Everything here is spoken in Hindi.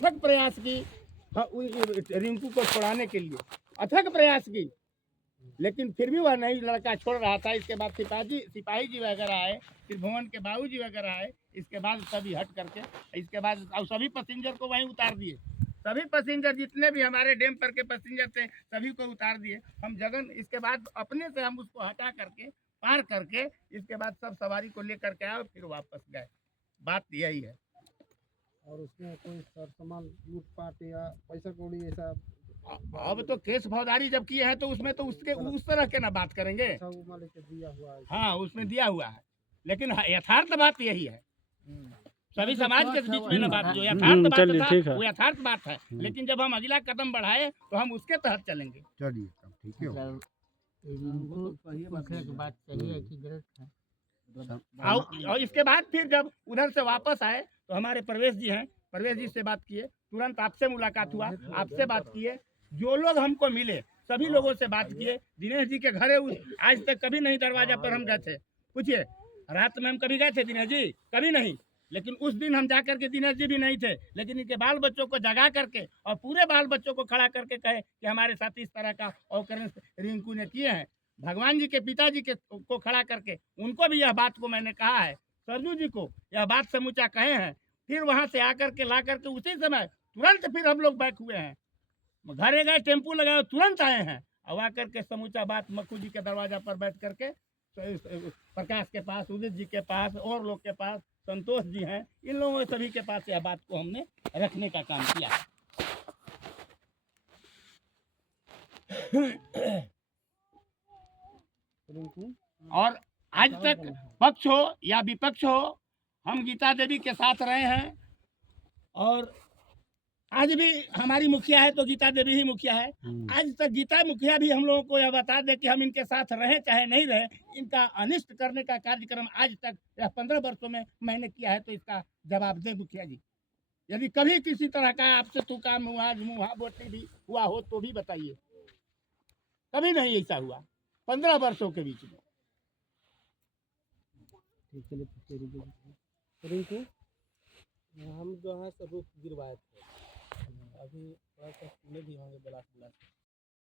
अथक प्रयास की रिंकू को छुड़ाने के लिए, अथक प्रयास की, लेकिन फिर भी वह नहीं लड़का छोड़ रहा था। इसके बाद सिपाही जी वगैरह आए, फिर भुवन के बाबू जी वगैरह आए, इसके बाद सभी हट करके, इसके बाद अब सभी पैसेंजर को वहीं उतार दिए। सभी पैसेंजर जितने भी हमारे डैम पर के पैसेंजर थे सभी को उतार दिए हम जगन। इसके बाद अपने से हम उसको हटा करके पार करके इसके बाद सब सवारी को लेकर के आए, फिर वापस गए। बात यही है। और उसमें कोई सामान लूटपाट या पैसा कौड़ी ऐसा? अब तो केस फौजदारी जब किए हैं तो उसमें तो उसके उस तरह के ना बात करेंगे। अच्छा, वो मान लीजिए दिया हुआ है। हाँ, उसमें दिया हुआ है, लेकिन यथार्थ बात यही है। सभी समाज के बीच में ना बात जो यथार्थ बात था वो यथार्थ बात है, लेकिन जब हम अगला कदम बढ़ाए तो हम उसके तहत चलेंगे। चलिए ठीक है। बात सही है कि गलत है। और इसके बाद फिर जब उधर से वापस आए तो हमारे प्रवेश जी हैं, प्रवेश जी से बात किए, तुरंत आपसे मुलाकात हुआ, आपसे बात किए, जो लोग हमको मिले सभी लोगों से बात किए। दिनेश जी के घरे आज तक कभी नहीं दरवाजा पर हम गए थे। पूछिए, रात में हम कभी गए थे दिनेश जी? कभी नहीं। लेकिन उस दिन हम जाकर के दिनेश जी भी नहीं थे, लेकिन इनके बाल बच्चों को जगा करके और पूरे बाल बच्चों को खड़ा करके कहे कि हमारे साथ इस तरह का ऑकरेंस रिंकू ने किए हैं। भगवान जी के पिताजी के को खड़ा करके उनको भी यह बात को मैंने कहा है, सरजू जी को यह बात समूचा कहे हैं। फिर वहां से आकर के ला करके उसी समय तुरंत फिर हम लोग बैक हुए हैं, घरे गए, टेम्पू लगाए, तुरंत आए हैं और आकर के समूचा बात मक्खू जी के दरवाजा पर बैठ करके प्रकाश के पास, उदित जी के पास और लोग के पास, संतोष जी हैं, इन लोगों सभी के पास यह बात को हमने रखने का काम किया है। और आज तक पक्ष हो या विपक्ष हो, हम गीता देवी के साथ रहे हैं और आज भी हमारी मुखिया है तो गीता देवी ही मुखिया है। आज तक गीता मुखिया भी हम लोगों को यह बता दे कि हम इनके साथ रहे चाहे नहीं रहे, इनका अनिष्ट करने का कार्यक्रम आज तक यह 15 वर्षों में मैंने किया है, तो इसका जवाब दे मुखिया जी। यदि कभी किसी तरह का आपसे तू काम हुआ, मुहा बोटी भी हुआ हो तो भी बताइए। कभी नहीं ऐसा हुआ 15 वर्षों के बीच में। रिंकू, हम जो है रूफ गिरवाए थे, अभी थोड़ा सा भी होंगे ब्लास्ट